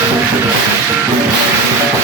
Thank you.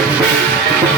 Thank you.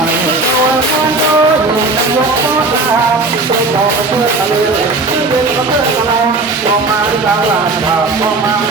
la la la la la la